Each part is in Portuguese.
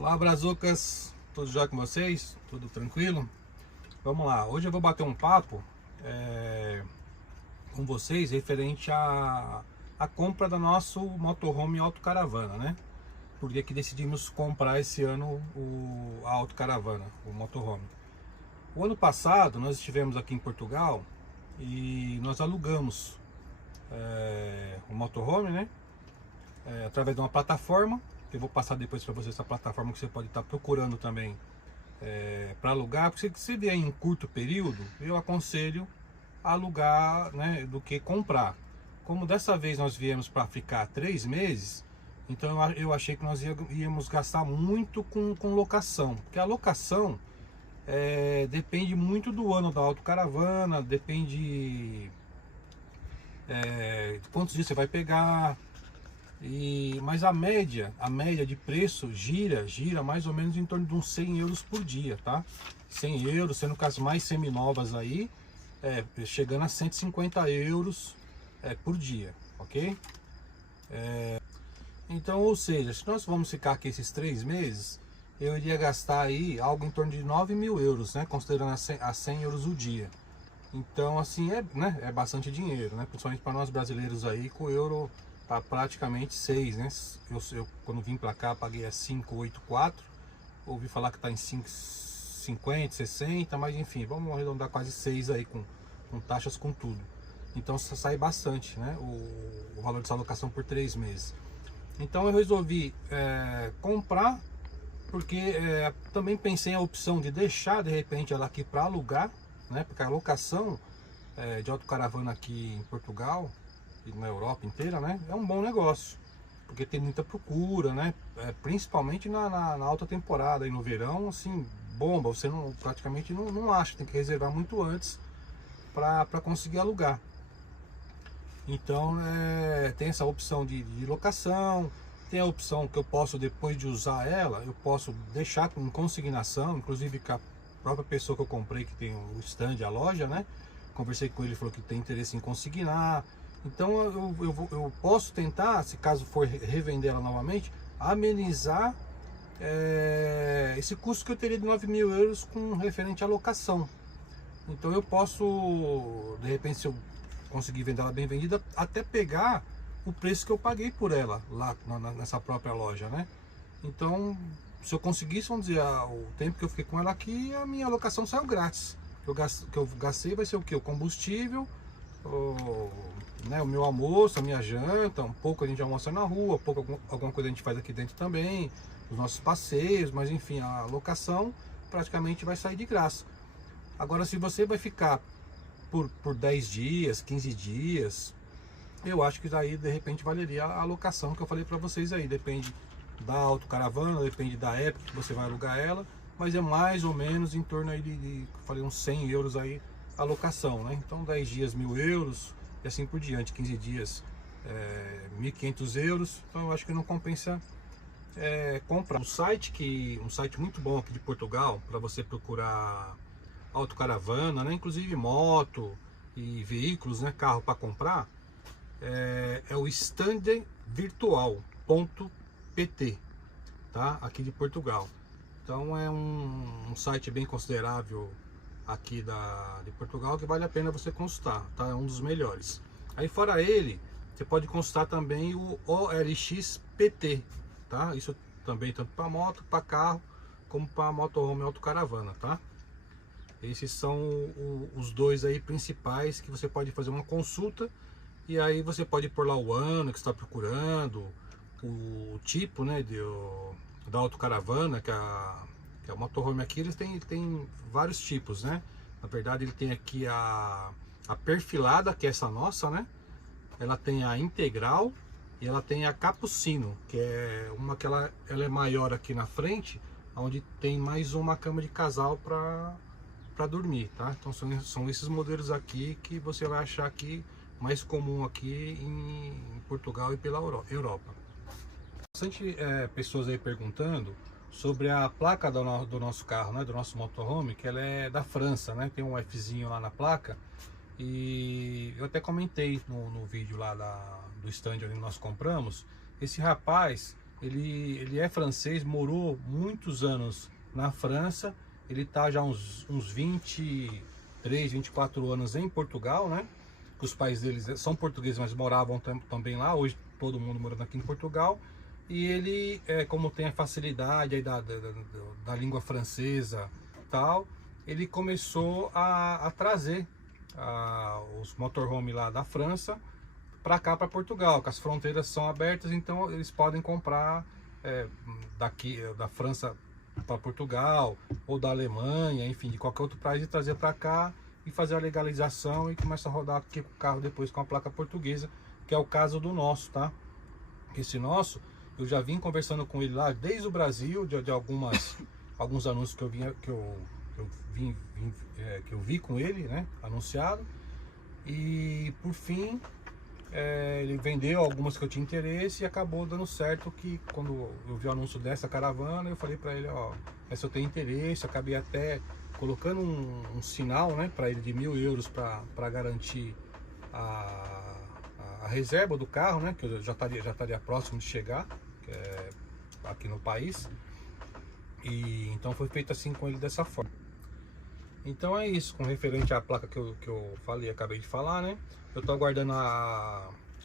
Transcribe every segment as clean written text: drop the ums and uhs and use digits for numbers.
Olá, brazucas, tudo já com vocês? Tudo tranquilo? Vamos lá, hoje eu vou bater um papo com vocês referente à compra da nosso motorhome autocaravana, né? Porque que decidimos comprar esse ano a autocaravana, o motorhome. O ano passado nós estivemos aqui em Portugal e nós alugamos o motorhome, né? Através de uma plataforma. Eu vou passar depois para você essa plataforma que você pode estar procurando também para alugar. Porque se vier em curto período, eu aconselho a alugar, né, do que comprar. Como dessa vez nós viemos para ficar 3 meses, então eu achei que nós íamos gastar muito com locação. Porque a locação depende muito do ano da autocaravana, depende de quantos dias você vai pegar. Mas a média de preço gira mais ou menos em torno de uns 100 euros por dia, tá? 100 euros, sendo que as mais seminovas aí, chegando a 150 euros por dia, ok? Então, ou seja, se nós vamos ficar aqui esses 3 meses, eu iria gastar aí algo em torno de 9.000 euros, né? Considerando a 100 euros o dia. Então, assim, né, é bastante dinheiro, né? Principalmente para nós brasileiros aí, com o euro tá praticamente 6, né? Eu quando vim para cá paguei a 5,84. Ouvi falar que tá em 5,50, 60, mas enfim, vamos arredondar quase 6 aí com taxas, com tudo. Então sai bastante, né? O valor dessa locação por 3 meses. Então eu resolvi comprar, porque também pensei a opção de deixar de repente ela aqui para alugar, né? Porque a locação de autocaravana aqui em Portugal e na Europa inteira, né, é um bom negócio, porque tem muita procura, né, principalmente na alta temporada e no verão, assim, bomba, você praticamente não acha, tem que reservar muito antes para conseguir alugar. Então tem essa opção de locação, tem a opção que eu posso, depois de usar ela, eu posso deixar com consignação, inclusive com a própria pessoa que eu comprei, que tem o stand, a loja, né, conversei com ele, falou que tem interesse em consignar. Então eu posso tentar, se caso for revender ela novamente, amenizar esse custo que eu teria de 9.000 euros com referente à locação. Então eu posso, de repente, se eu conseguir vender ela bem vendida, até pegar o preço que eu paguei por ela lá nessa própria loja, né? Então, se eu conseguisse, vamos dizer, o tempo que eu fiquei com ela aqui, a minha locação saiu grátis. O que eu gastei vai ser o que? O combustível, o meu almoço, a minha janta, um pouco a gente almoça na rua, pouco alguma coisa a gente faz aqui dentro também, os nossos passeios, mas enfim, a locação praticamente vai sair de graça. Agora, se você vai ficar por 10 dias, 15 dias, eu acho que daí de repente valeria a locação que eu falei para vocês aí. Depende da autocaravana, depende da época que você vai alugar ela, mas é mais ou menos em torno aí falei, uns 100 euros aí a locação, né? Então 10 dias 1.000 euros e assim por diante, 15 dias 1.500 euros. Então eu acho que não compensa comprar. Um site muito bom aqui de Portugal para você procurar autocaravana, né? Inclusive moto e veículos, né? Carro para comprar, é o standvirtual.pt, tá? Aqui de Portugal. Então é um site bem considerável aqui de Portugal, que vale a pena você consultar, tá? É um dos melhores. Aí fora ele, você pode consultar também o OLX.pt, tá? Isso também tanto para moto, para carro, como para motorhome autocaravana, tá? Esses são os dois aí principais que você pode fazer uma consulta, e aí você pode pôr lá o ano que está procurando, o tipo, né, da autocaravana, que é o motorhome aqui. Eles têm vários tipos, né? Na verdade, ele tem aqui a perfilada, que é essa nossa, né? Ela tem a integral e ela tem a capucino, que é uma que ela é maior aqui na frente, onde tem mais uma cama de casal para dormir, tá? Então são esses modelos aqui que você vai achar aqui mais comum aqui em Portugal e pela Europa. Bastante pessoas aí perguntando sobre a placa do nosso carro, né, do nosso motorhome, que ela é da França, né? Tem um Fzinho lá na placa, e eu até comentei no vídeo lá do stand onde nós compramos. Esse rapaz, Ele é francês, morou muitos anos na França. Ele está já uns 23, 24 anos em Portugal, né? Os pais deles são portugueses, mas moravam também lá. Hoje todo mundo morando aqui em Portugal. E ele, como tem a facilidade aí da língua francesa e tal, ele começou a trazer os motorhome lá da França para cá, para Portugal, que as fronteiras são abertas, então eles podem comprar daqui da França para Portugal, ou da Alemanha, enfim, de qualquer outro país, e trazer para cá e fazer a legalização e começa a rodar aqui com o carro depois com a placa portuguesa, que é o caso do nosso, tá? Esse nosso, eu já vim conversando com ele lá desde o Brasil, de alguns anúncios que eu vi com ele, né, anunciado, e por fim ele vendeu algumas que eu tinha interesse e acabou dando certo, que quando eu vi o anúncio dessa caravana, eu falei para ele, ó, essa eu tenho interesse, acabei até colocando um sinal, né, para ele de 1.000 euros para garantir a reserva do carro, né, que eu já estaria próximo de chegar, aqui no país. E então foi feito assim com ele, dessa forma. Então é isso, com referente à placa que eu falei, acabei de falar, né? Eu tô aguardando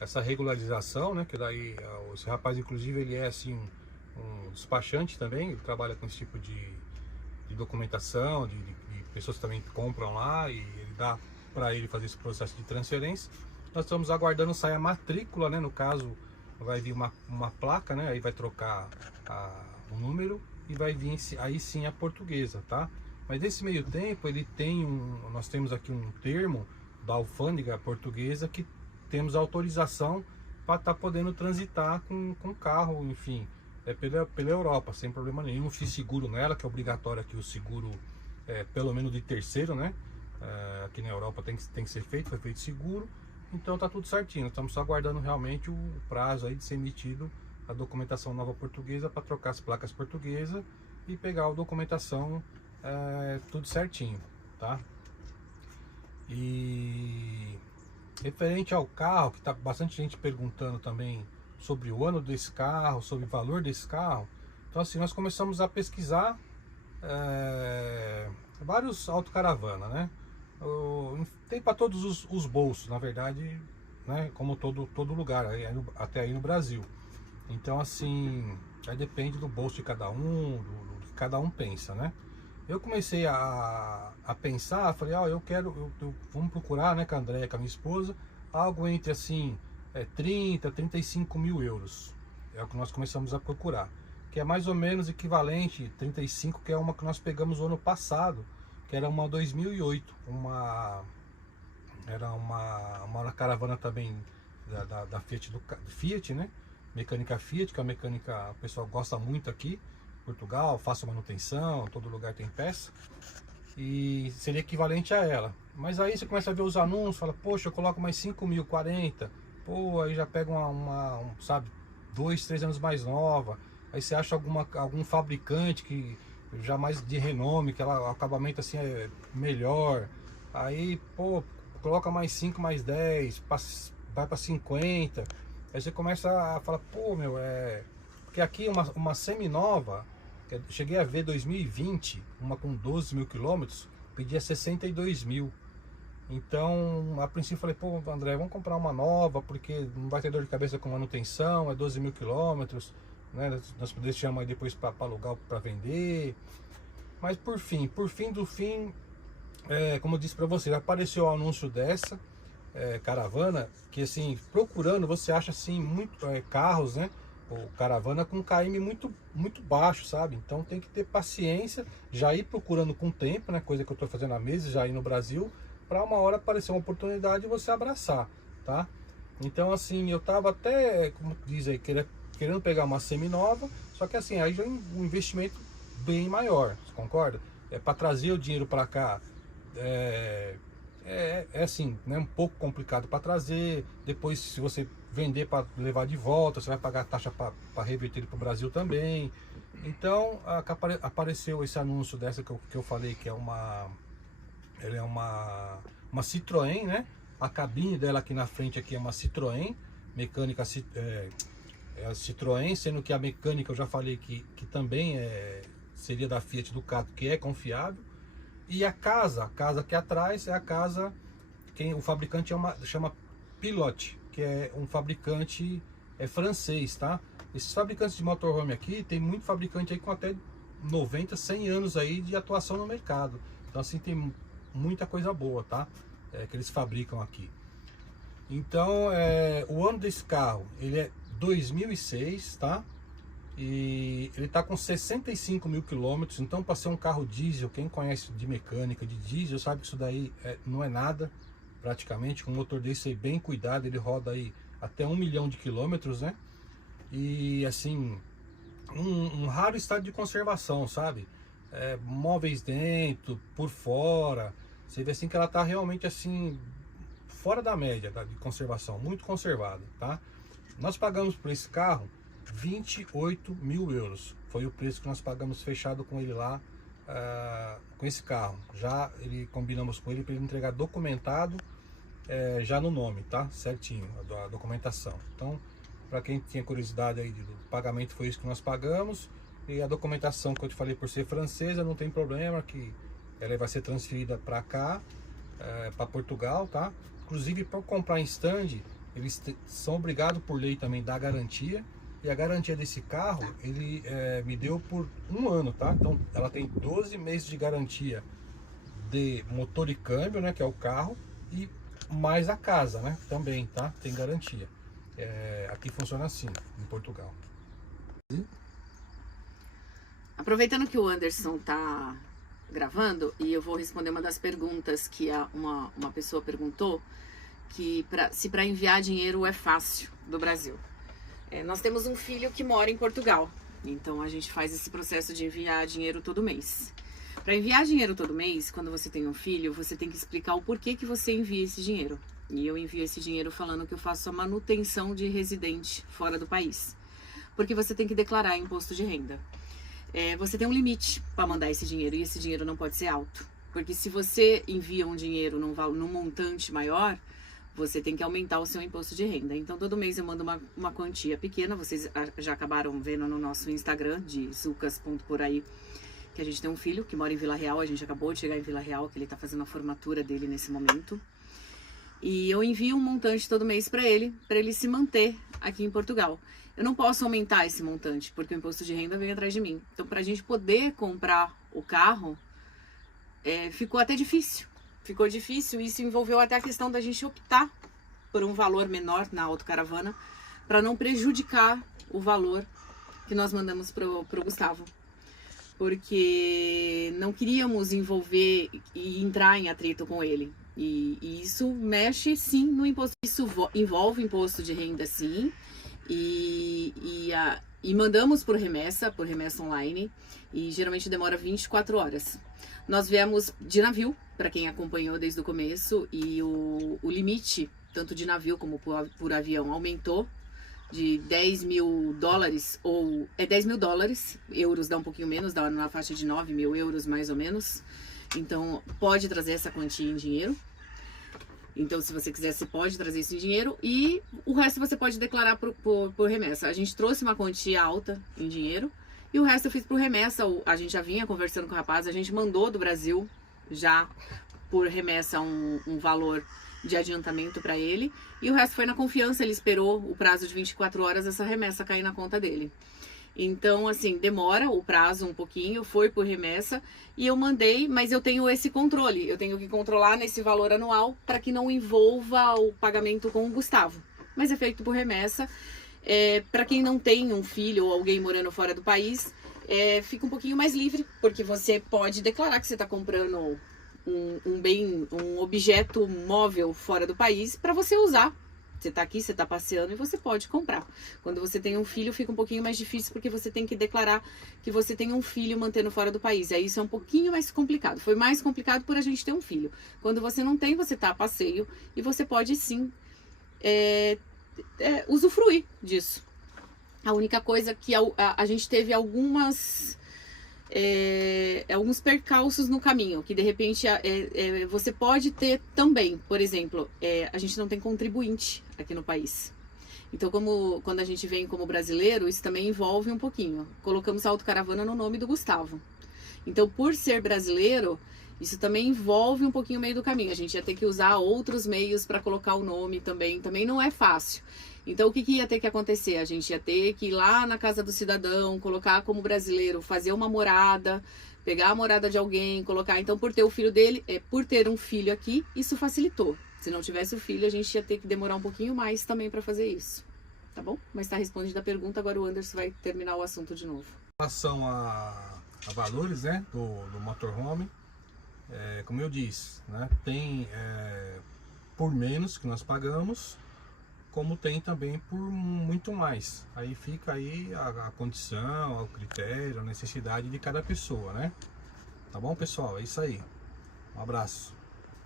essa regularização, né? Que daí esse rapaz, inclusive, ele é assim um despachante também, ele trabalha com esse tipo de documentação, de pessoas que também compram lá, e ele dá para ele fazer esse processo de transferência. Nós estamos aguardando sair a matrícula, né? No caso, vai vir uma placa, né? Aí vai trocar o número e vai vir aí sim a portuguesa, tá? Mas nesse meio tempo ele tem nós temos aqui um termo da alfândega portuguesa que temos autorização para estar podendo transitar com o carro, enfim, pela Europa, sem problema nenhum. Fiz seguro nela, que é obrigatório aqui o seguro, pelo menos de terceiro, né? Aqui na Europa tem que ser feito, foi feito seguro, então tá tudo certinho. Estamos só aguardando realmente o prazo aí de ser emitido a documentação nova portuguesa para trocar as placas portuguesas e pegar a documentação tudo certinho, tá? E referente ao carro, que tá bastante gente perguntando também sobre o ano desse carro, sobre o valor desse carro. Então assim, nós começamos a pesquisar vários autocaravana, né? Tem para todos os bolsos, na verdade, né? Como todo lugar, até aí no Brasil. Então assim, aí depende do bolso de cada um, do que cada um pensa, né? Eu comecei a pensar, falei, ó, vamos procurar, né, com a Andréia, com a minha esposa, algo entre assim, 30, 35 mil euros. É o que nós começamos a procurar, que é mais ou menos equivalente, 35, que é uma que nós pegamos o ano passado, que era uma 2008, era uma caravana também da Fiat, do Fiat, né, mecânica Fiat, que é a mecânica, o pessoal gosta muito aqui, Portugal, faço manutenção, todo lugar tem peça, e seria equivalente a ela. Mas aí você começa a ver os anúncios, fala, poxa, eu coloco mais 5 mil, 40, pô, aí já pega sabe, 2, 3 anos mais nova, aí você acha algum fabricante que já mais de renome, que o acabamento assim é melhor, aí, pô, coloca mais 5, mais 10, vai para 50, aí você começa a falar, pô, meu, porque aqui uma semi-nova, cheguei a ver 2020, uma com 12 mil quilômetros, pedia 62 mil. Então, a princípio falei, pô, André, vamos comprar uma nova, porque não vai ter dor de cabeça com manutenção, é 12 mil quilômetros, né? Nós podemos chamar depois para alugar, para vender. Mas por fim do fim, como eu disse para você, apareceu o anúncio dessa caravana, que assim, procurando, você acha assim, muito carros, né? Ou caravana com KM muito baixo, sabe? Então tem que ter paciência, já ir procurando com o tempo, né? Coisa que eu estou fazendo há meses, já ir no Brasil, para uma hora aparecer uma oportunidade e você abraçar, tá? Então assim, eu tava até, como diz aí, querendo pegar uma semi-nova, só que assim, aí já é um investimento bem maior, você concorda? Para trazer o dinheiro para cá, assim, né, um pouco complicado para trazer. Depois, se você vender para levar de volta, você vai pagar taxa para reverter para o Brasil também. Então apareceu esse anúncio dessa que eu falei, que ela é uma Citroën, né? A cabine dela aqui na frente aqui é uma Citroën mecânica é a Citroën, sendo que a mecânica eu já falei que também seria da Fiat Ducato, que é confiável. E a casa aqui atrás é a casa, o fabricante chama Pilote, que é um fabricante francês, tá? Esses fabricantes de motorhome aqui, tem muito fabricante aí com até 90, 100 anos aí de atuação no mercado. Então assim, tem muita coisa boa, tá? Que eles fabricam aqui. Então, o ano desse carro, ele é 2006, tá? E ele tá com 65 mil quilômetros. Então, para ser um carro diesel, quem conhece de mecânica de diesel sabe que isso daí não é nada, praticamente. Com um motor desse aí bem cuidado, ele roda aí até 1 milhão de quilômetros, né? E assim, um raro estado de conservação, sabe? Móveis dentro, por fora, você vê assim que ela tá realmente assim fora da média de conservação, muito conservada, tá? Nós pagamos por esse carro 28 mil euros, foi o preço que nós pagamos fechado com ele lá, com esse carro. Já combinamos com ele para ele entregar documentado, já no nome, tá? Certinho, a documentação. Então, para quem tinha curiosidade aí do pagamento, foi isso que nós pagamos. E a documentação que eu te falei, por ser francesa, não tem problema, que ela vai ser transferida para cá, para Portugal, tá? Inclusive, para comprar em stand, eles são obrigados por lei também a dar garantia. E a garantia desse carro, ele me deu por 1 ano, tá? Então, ela tem 12 meses de garantia de motor e câmbio, né? Que é o carro, e mais a casa, né? Também, tá? Tem garantia. Aqui funciona assim, em Portugal. Aproveitando que o Anderson tá gravando, e eu vou responder uma das perguntas que uma pessoa perguntou, que se para enviar dinheiro é fácil do Brasil. Nós temos um filho que mora em Portugal, então a gente faz esse processo de enviar dinheiro todo mês. Para enviar dinheiro todo mês, quando você tem um filho, você tem que explicar o porquê que você envia esse dinheiro. E eu envio esse dinheiro falando que eu faço a manutenção de residente fora do país, porque você tem que declarar imposto de renda. Você tem um limite para mandar esse dinheiro, e esse dinheiro não pode ser alto, porque se você envia um dinheiro num montante maior, você tem que aumentar o seu imposto de renda. Então, todo mês eu mando uma quantia pequena. Vocês já acabaram vendo no nosso Instagram, de zucas.poraí, que a gente tem um filho que mora em Vila Real. A gente acabou de chegar em Vila Real, que ele está fazendo a formatura dele nesse momento. E eu envio um montante todo mês para ele se manter aqui em Portugal. Eu não posso aumentar esse montante, porque o imposto de renda vem atrás de mim. Então, para a gente poder comprar o carro, ficou até difícil. Ficou difícil, isso envolveu até a questão da gente optar por um valor menor na autocaravana, para não prejudicar o valor que nós mandamos pro Gustavo. Porque não queríamos envolver e entrar em atrito com ele. E isso mexe sim no imposto. Isso envolve imposto de renda sim. E mandamos por remessa online. E geralmente demora 24 horas. Nós viemos de navio, para quem acompanhou desde o começo. E o limite, tanto de navio como por avião, aumentou de 10 mil dólares, ou 10 mil dólares, euros dá um pouquinho menos, dá na faixa de 9 mil euros mais ou menos. Então pode trazer essa quantia em dinheiro. Então, se você quiser, você pode trazer isso em dinheiro, e o resto você pode declarar por remessa. A gente trouxe uma quantia alta em dinheiro e o resto eu fiz por remessa. A gente já vinha conversando com o rapaz, a gente mandou do Brasil já por remessa um valor de adiantamento para ele, e o resto foi na confiança. Ele esperou o prazo de 24 horas essa remessa cair na conta dele. Então, assim, demora o prazo um pouquinho, foi por remessa, e eu mandei, mas eu tenho esse controle, eu tenho que controlar nesse valor anual para que não envolva o pagamento com o Gustavo. Mas é feito por remessa. Para quem não tem um filho ou alguém morando fora do país, fica um pouquinho mais livre, porque você pode declarar que você está comprando um objeto móvel fora do país para você usar. Você tá aqui, você tá passeando e você pode comprar. Quando você tem um filho, fica um pouquinho mais difícil, porque você tem que declarar que você tem um filho mantendo fora do país. Aí isso é um pouquinho mais complicado. Foi mais complicado por a gente ter um filho. Quando você não tem, você tá a passeio e você pode sim usufruir disso. A única coisa que a gente teve alguns percalços no caminho, que de repente você pode ter também. Por exemplo, a gente não tem contribuinte aqui no país. Então, quando a gente vem como brasileiro, isso também envolve um pouquinho. Colocamos a autocaravana no nome do Gustavo. Então, por ser brasileiro, isso também envolve um pouquinho o meio do caminho. A gente ia ter que usar outros meios para colocar o nome também. Também não é fácil. Então, o que ia ter que acontecer? A gente ia ter que ir lá na casa do cidadão, colocar como brasileiro, fazer uma morada, pegar a morada de alguém, colocar. Então, por ter o filho dele, por ter um filho aqui, isso facilitou. Se não tivesse o filho, a gente ia ter que demorar um pouquinho mais também para fazer isso. Tá bom? Mas está respondida a pergunta, agora o Anderson vai terminar o assunto de novo. Em relação a valores, né, do motorhome, como eu disse, né, tem por menos que nós pagamos, como tem também por muito mais. Aí fica aí a condição, o critério, a necessidade de cada pessoa, né? Tá bom, pessoal? É isso aí. Um abraço.